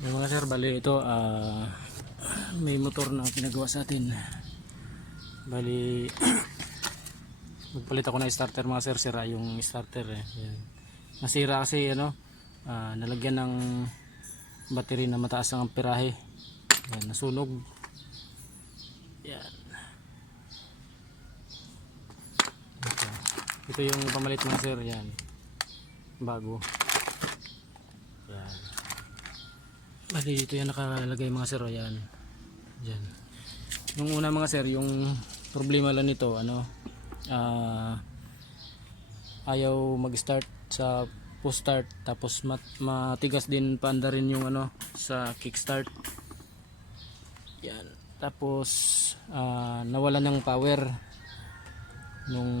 Yung mga sir, bali ito, ah, may motor na pinagawa sa atin. Bali, magpalit ako ng starter mga sir, sira yung starter eh. Nasira kasi ano, ah, nalagyan ng battery na mataas ang amperahe. Yan, nasunog. Yan. Ito. Ito yung pamalit mga sir, yan. Bago. Yan. Bali dito yan nakalagay mga sir, yan. Diyan. Yung una mga sir, yung problema lang nito, ano, ah, ayaw mag-start sa push start tapos mat, matigas din paanda rin yung ano sa kickstart. Yan. Tapos ah, nawala ng power nung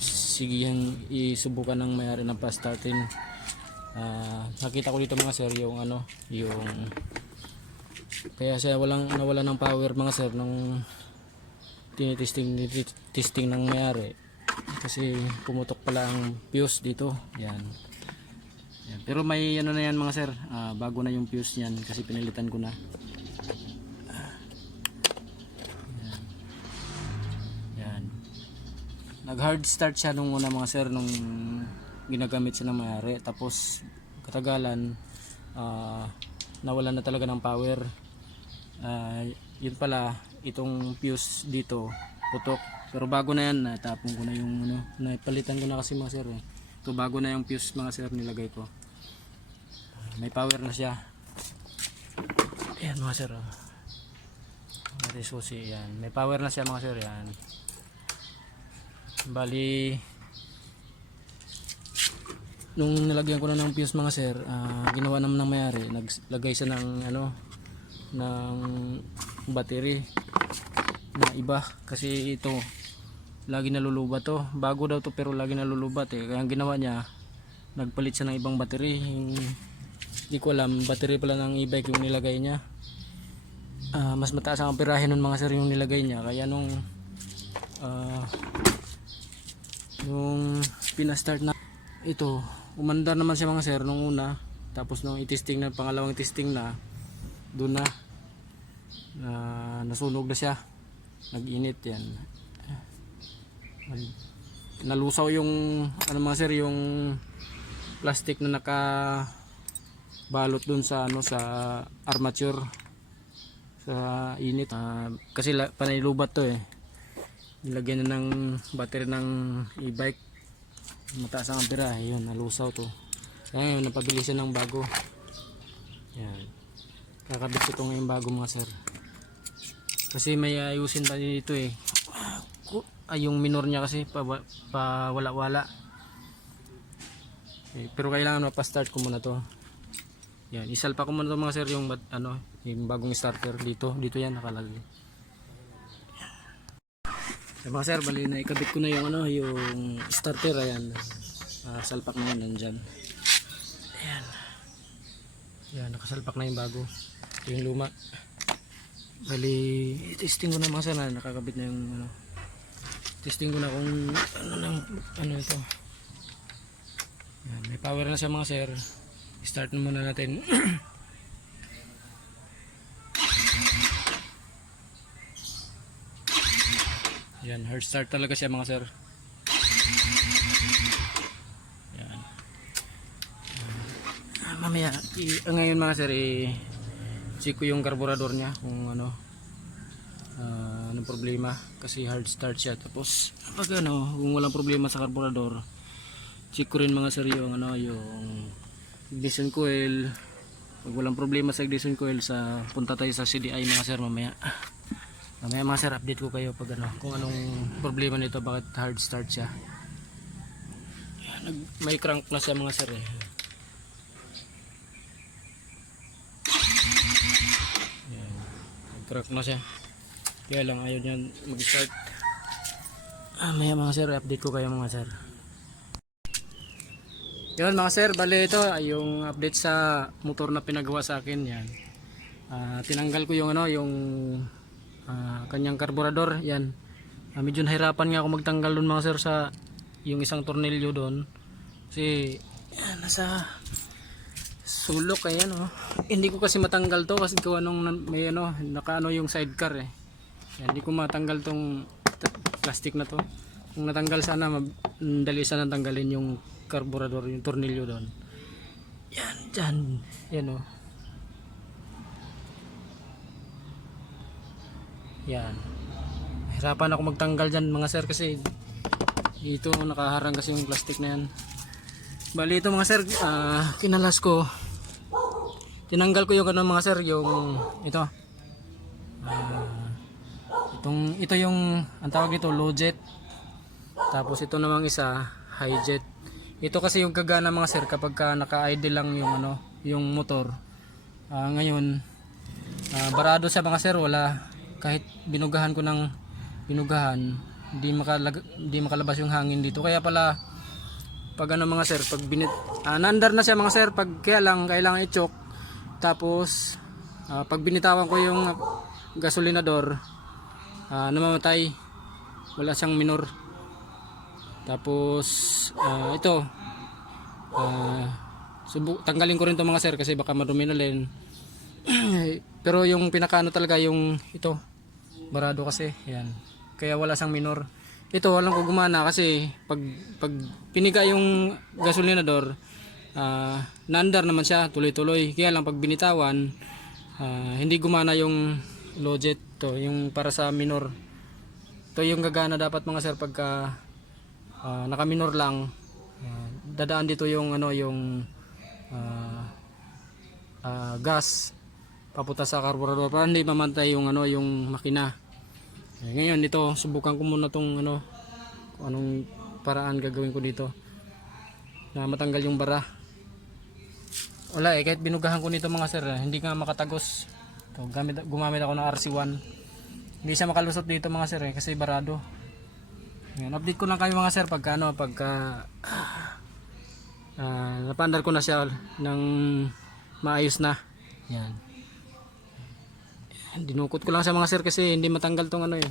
sigihan isubukan ng mayari ng pa-startin. Ah, nakita ko dito mga sir yung ano, yung kaya siya walang nawala ng power mga sir nung tinitesting testing ng mayari. Kasi pumutok pala ang fuse dito. Yan. yan. Pero may ano na yan mga sir ah, bago na yung fuse niyan kasi pinilitan ko na. Yan. yan. Nag hard start siya nung una mga sir nung ginagamit siya ng mayari. Tapos katagalan ah, nawala na talaga ng power. Ah, yun pala itong fuse dito putok. Pero bago na yan natapon ko na yung ano napalitan ko na kasi mga sir eh. ito bago na yung fuse mga sir nilagay ko. May power na siya. Ayan mga sir oh. Susi yan may power na siya mga sir yan bali nung nilagyan ko na ng fuse mga sir ah, ginawa naman ng mayari. Naglagay siya ng ano ng battery na iba. Kasi ito lagi nalulubat to. Bago daw to pero lagi nalulubat eh. Kaya ang ginawa niya nagpalit siya ng ibang battery. Yung di ko alam battery pala ng e-bike yung nilagay niya. Ah, mas mataas ang amperahe nun mga sir yung nilagay niya. Kaya nung ah, yung pinastart na ito umandar naman siya mga sir nung una. Tapos nung itesting na pangalawang testing na doon na. Na nasunog na siya. Nag-init yan. Nalusaw yung ano mga sir yung plastic na naka balot dun sa ano sa armature. Sa init. Ah, kasi la, panay lubat to eh. Nilagyan na ng battery ng e-bike mataas ang ampera yun nalusaw to. Kaya ngayon napabili siya ng bago. Yan. Kakabit ko to ngayon bago mga sir. Kasi may ayusin pa dito eh. Ay yung minor niya kasi pa, pa wala wala eh, pero kailangan mapa-start ko muna to. Yan isalpa ko muna to mga sir yung ano yung bagong starter dito. Dito yan nakalagay So, mga sir, bali na ikabit ko na yung ano, yung starter ayan. Ah, salpak na yan nandyan. Ayan. Ayan, nakasalpak na yung bago. Ito yung luma. Bali, testing ko na mga sir na nakakabit na yung ano. Testing ko na kung ano nang ano ito. Ayan, may power na siya mga sir. Start na muna natin. Yan, hard start talaga siya mga sir. Yan. Ah, mamaya, i- ah, ngayon mga sir, i- check ko yung carburetor niya kung ano, ah, anong problema kasi hard start siya. Tapos, pag ano, kung walang problema sa carburetor, check ko rin mga sir yung ano, yung ignition coil. Pag walang problema sa ignition coil, sa punta tayo sa CDI mga sir mamaya. Mamaya mga sir, update ko kayo pag ano, kung anong problema nito, bakit hard start siya. Nag, may crank na siya mga sir eh. Yan, nag-crank na siya. Kaya lang ayaw niya mag-start. Ah, maya mga sir, update ko kayo mga sir. Yun mga sir, bali ito ay yung update sa motor na pinagawa sa akin yan. Ah, tinanggal ko yung ano, yung ah, kanyang karburador yan Ah, medyo nahirapan nga ako magtanggal doon mga sir sa yung isang tornilyo doon kasi yan, nasa sulok ayan oh. Hindi ko kasi matanggal to kasi gawa nung may ano, nakaano yung sidecar eh. Yan, hindi ko matanggal tong plastic na to. Kung natanggal sana, dali sana tanggalin yung carburetor, yung tornilyo doon. Yan, dyan. Yan oh. Yan. Hirapan ako magtanggal dyan mga sir kasi dito nakaharang kasi yung plastic na yan. Bali ito mga sir, ah, kinalas ko. Tinanggal ko yung ano mga sir, yung ito. Ah, itong ito yung ang tawag ito low jet. Tapos ito namang isa high jet. Ito kasi yung gagana mga sir kapag ka naka-idle lang yung ano, yung motor. Ah, ngayon ah, barado sa mga sir wala kahit binugahan ko ng binugahan hindi makalag hindi makalabas yung hangin dito. Kaya pala pag ano mga sir pag binit ah, naandar na siya mga sir pag kaya lang kailangan i-choke. Tapos ah, pag binitawan ko yung gasolinador ah, namamatay. Wala siyang minor. Tapos ah, ito ah, subu tanggalin ko rin to mga sir kasi baka marumi na pero yung pinakaano talaga yung ito barado kasi yan. Kaya wala sang minor. Ito walang ko gumana kasi pag pag piniga yung gasolinador ah naandar naman siya tuloy-tuloy. Kaya lang pag binitawan ah, hindi gumana yung low to yung para sa minor. To yung gagana dapat mga sir pagka ah, naka minor lang ah, dadaan dito yung ano yung ah, ah, gas papunta sa carburetor para hindi mamantay yung ano yung makina. Eh, ngayon ito subukan ko muna tong ano kung anong paraan gagawin ko dito na matanggal yung bara. Wala eh kahit binugahan ko nito mga sir eh, hindi nga makatagos. To, gamit, gumamit ako ng RC1 hindi siya makalusot dito mga sir eh, kasi barado. Ngayon update ko lang kayo mga sir pagka ano pagka ah, napandar ko na siya ng maayos na. Yan dinukot ko lang sa mga sir kasi hindi matanggal tong ano eh.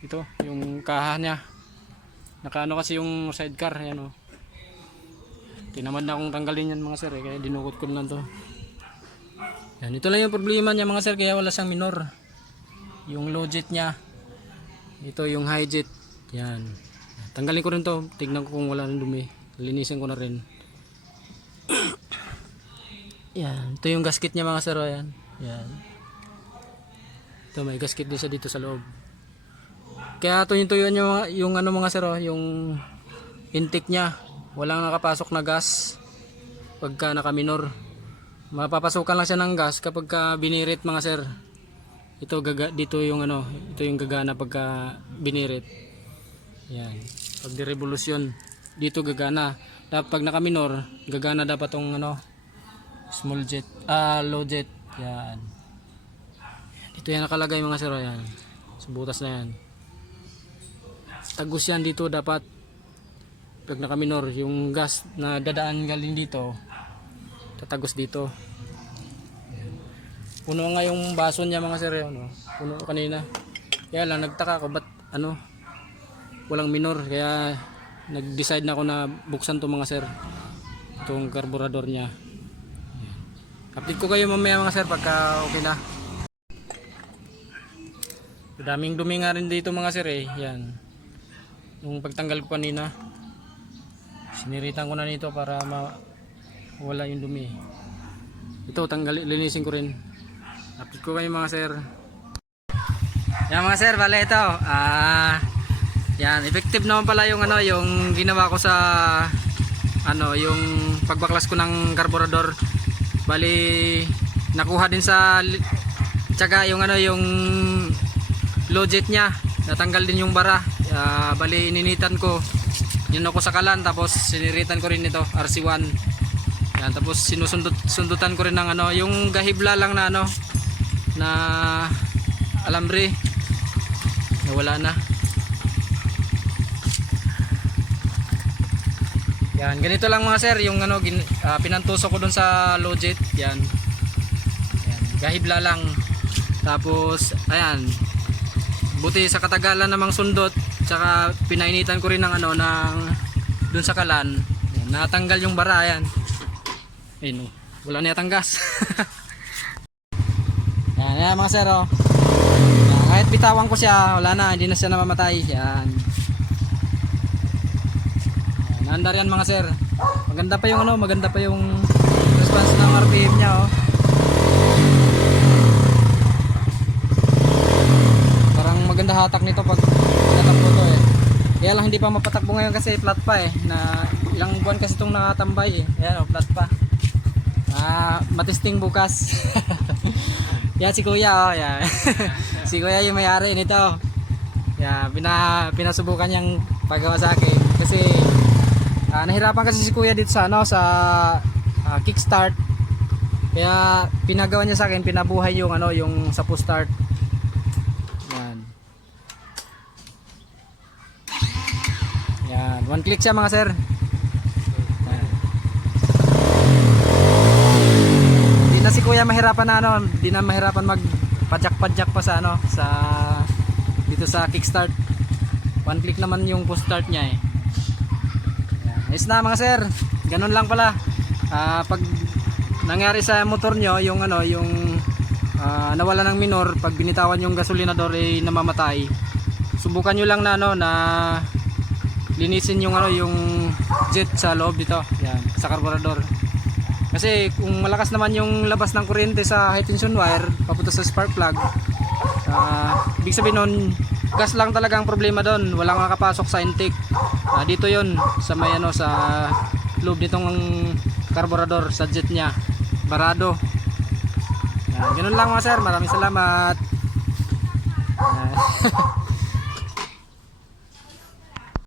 Ito yung kaha niya. Nakaano kasi yung sidecar yan oh. Tinamad na akong tanggalin yan mga sir eh kaya dinukot ko lang to. Yan ito lang yung problema niya mga sir kaya wala siyang minor. Yung low jet niya ito yung high jet. Yan tanggalin ko rin to tignan ko kung wala nang dumi. Linisin ko na rin. Yan ito yung gasket niya mga sir oh, yan yan ito may gasket din siya dito sa loob. Kaya tuyong-tuyuan yung, mga- yung ano mga sir, oh, yung intake niya. Walang nakapasok na gas pagka nakaminor. Mapapasukan lang siya ng gas kapag ka binirit mga sir. Ito gaga, dito yung ano, ito yung gagana pagka binirit. Yan. Pag direvolusyon, dito gagana. Dapat pag nakaminor, gagana dapat tong ano, small jet, ah low jet. Yan. Ito yan nakalagay mga sir, yan. Sa butas na yan. Tagos yan dito dapat pag nakaminor, yung gas na dadaan galing dito, tatagos dito. Puno nga yung baso niya mga sir, ano, puno kanina. Kaya lang nagtaka ko ba't ano, walang minor kaya nag-decide na ako na buksan to mga sir. Itong karburador niya. Ayan. Update ko kayo mamaya mga sir pagka okay na. Daming dumi nga rin dito mga sir eh. Yan. Nung pagtanggal ko kanina, siniritan ko na nito para ma wala yung dumi. Ito, tanggal, linisin ko rin. Update ko kayo mga sir. Yan mga sir, bale ito. Ah, yan, effective naman pala yung ano, yung ginawa ko sa ano, yung pagbaklas ko ng karburador. Bali, nakuha din sa tsaka yung ano, yung low jet niya. Natanggal din yung bara. Ah, bali ininitan ko. Yun ako sa kalan tapos siniritan ko rin ito RC1 yan tapos sinusundot sundutan ko rin ng ano yung gahibla lang na ano na alambre. Nawala na. Yan ganito lang mga sir yung ano gin, ah, pinantusok ko dun sa low yan. Yan gahibla lang. Tapos ayan buti sa katagalan namang sundot tsaka pinainitan ko rin ng ano ng dun sa kalan Yan, natanggal yung bara yan ayun oh. Wala na yatang gas. yan, yan mga sir oh. Kahit bitawan ko siya, wala na, hindi na siya namamatay. Yan. Yan mga sir. Maganda pa yung ano, maganda pa yung response ng RPM niya oh. Maganda hatak nito pag natakbo to eh. Kaya lang hindi pa mapatakbo ngayon kasi flat pa eh. Na ilang buwan kasi itong nakatambay eh. Ayan oh, flat pa. Ah, matisting bukas. yan si Kuya oh, yan. si Kuya yung may-ari nito. Yan, pina, pinasubukan niyang paggawa sa akin kasi ah, nahirapan kasi si Kuya dito sa ano sa ah, kickstart. Kaya pinagawa niya sa akin, pinabuhay yung ano, yung sa start. Yan. One click siya mga sir. Yan. Hindi na si Kuya mahirapan na ano, hindi na mahirapan mag padyak-padyak pa sa ano, sa dito sa kickstart. One click naman yung push start niya eh. Yan. Ayos na mga sir. Ganun lang pala. Ah, pag nangyari sa motor nyo, yung ano, yung ah, nawala ng minor, pag binitawan yung gasolinador ay namamatay. Subukan nyo lang na ano na linisin yung ano yung jet sa loob dito. Yan, sa carburetor. Kasi kung malakas naman yung labas ng kuryente sa high tension wire papunta sa spark plug, ah ibig sabihin nun, gas lang talaga ang problema doon. Walang makapasok sa intake. Ah, dito yon sa may ano sa loob nitong carburetor sa jet niya. Barado. Yan, ganun lang mga sir. Maraming salamat. Yan.